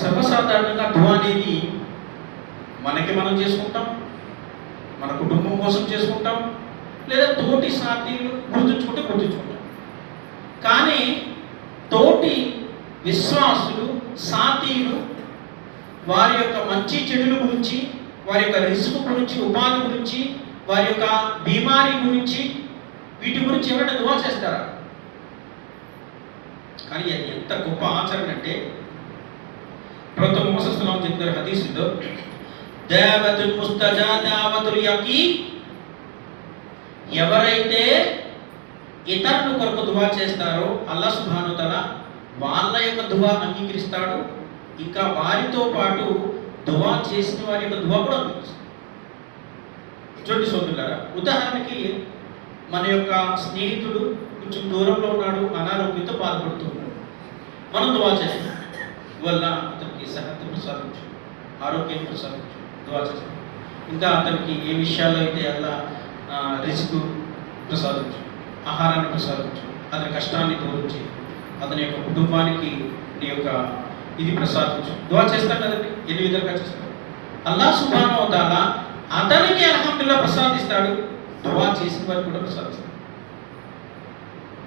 సర్వసాధారణంగా దువా అనేది మనకి మనం చేసుకుంటాం, మన కుటుంబం కోసం చేసుకుంటాం, లేదా తోటి సాథీలు గుర్తుంచుకుంటాం. కానీ తోటి విశ్వాసులు, సాథీలు వారి యొక్క మంచి చెడుల గురించి, వారి యొక్క రిస్క్ గురించి, ఉపాధి గురించి, వారి యొక్క బీమారీ గురించి, వీటి గురించి ఎవరైనా దువా చేస్తారా? కానీ అది ఎంత గొప్ప ఆచరణ అంటే ప్రవక్త ముహమ్మద్ సల్లల్లాహు అలైహి వసల్లం చెప్పిన హదీసులో దావతుల్ ముస్తజాబాతుల్ యకీన్, ఎవరైతే ఇతరుల కొరకు దువా చేస్తారో అల్లాహ్ సుబ్హానహు వ తఆలా వాళ్ళ యొక్క దువా అంగీకరిస్తాడు. ఇంకా వారితో పాటు దువా చేసిన వారి యొక్క దువా కూడా అంగీకరిస్తాడు. చూడండి సోదరులారా, ఉదాహరణకి మన యొక్క స్నేహితుడు కొంచెం దూరంలో ఉన్నాడు, అనారోగ్యంతో బాధపడుతున్నాడు. మనం దువా చేస్తాం, వల్ల అతనికి సహత్వం ప్రసాదించు, ఆరోగ్యం ప్రసాదించు, దువా చేస్తాం. ఇంకా అతనికి ఏ విషయాల్లో అయితే అలా రిస్క్ ప్రసాదించు, ఆహారాన్ని ప్రసాదించు, అతని కష్టాన్ని తోరించి, అతని యొక్క కుటుంబానికి నీ యొక్క ఇది ప్రసాదించు, దువా చేస్తాం కదండి. ఎన్ని విధాలుగా చేస్తాం. అల్లాహ్ సుబ్హానహు వ తఆలా అతనికి అల్హమ్దులిల్లాహ్ ప్రసాదిస్తాడు, దువా చేసిన వారికి కూడా ప్రసాదిస్తాడు.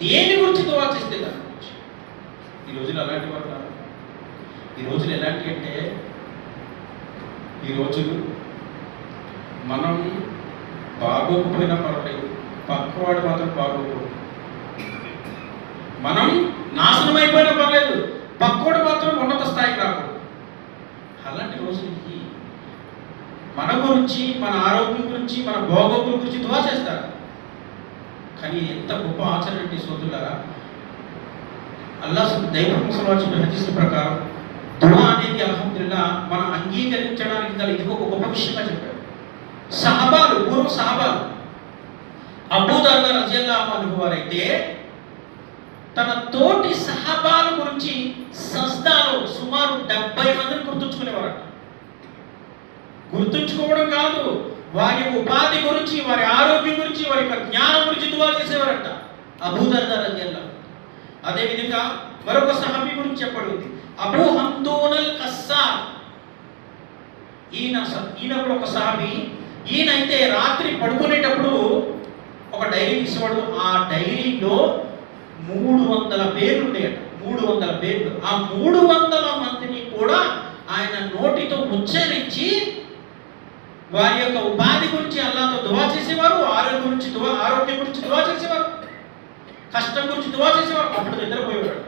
దేని గురించి దువా చేస్తే దాని గురించి. ఈ రోజులు అలాంటి వారు కాదు. ఈ రోజులు ఎలాంటి అంటే, ఈ రోజులు మనం బాగోకపోయినా పర్వాలేదు, పక్కవాడు మాత్రం బాగోకూడదు. మనం నాశనం అయిపోయినా పర్లేదు, పక్కోడు మాత్రం ఉన్నత స్థాయికి రాకూడదు. అలాంటి రోజులకి మన గురించి, మన ఆరోగ్యం గురించి, మన భోగోగుల గురించి దువా చేస్తారు. కానీ ఎంత గొప్ప ఆచరణ అంటే సోదరులారా, అల్లాహ్ దైవ హదీస్ ప్రకారం దువా అనేది అల్హమ్దులిల్లాహ్ మనం అంగీకరించడానికి గల ఇది ఒక గొప్ప విషయంగా చెప్పారు. సహబాలు, పూర్వ సహబాలు, అబూ దర్దా రజియల్లాహు అన్హు వారైతే తన తోటి సహబాల గురించి సజ్దాలో సుమారు 70 మందిని గుర్తుంచుకునేవారట. గుర్తుంచుకోవడం కాదు, వారి ఉపాధి గురించి, వారి ఆరోగ్యం గురించి, వారి యొక్క జ్ఞానం గురించి దువా చేసేవారట అబూ దర్దా రజియల్లాహు. అదేవిధంగా మరొక సహాబీ గురించి చెప్పబడింది, అబూ హమ్దూనల్ కస్సార్. ఈయన కూడా ఒక సహాబీ. ఈయనైతే రాత్రి పడుకునేటప్పుడు ఒక డైరీ తీసేవాడు. ఆ డైరీలో 300 పేర్లు ఉండేయట. 300 పేర్లు. ఆ 300 మందిని కూడా ఆయన నోటితో ఉచ్చరించి వారి యొక్క ఉపాధి గురించి అల్లాహ్తో దువా చేసేవారు, ఆరోగ్యం గురించి దువా చేసేవారు, కష్టం గురించి దువా చేసేవారు. అప్పుడు నిద్రపోయేవాడు.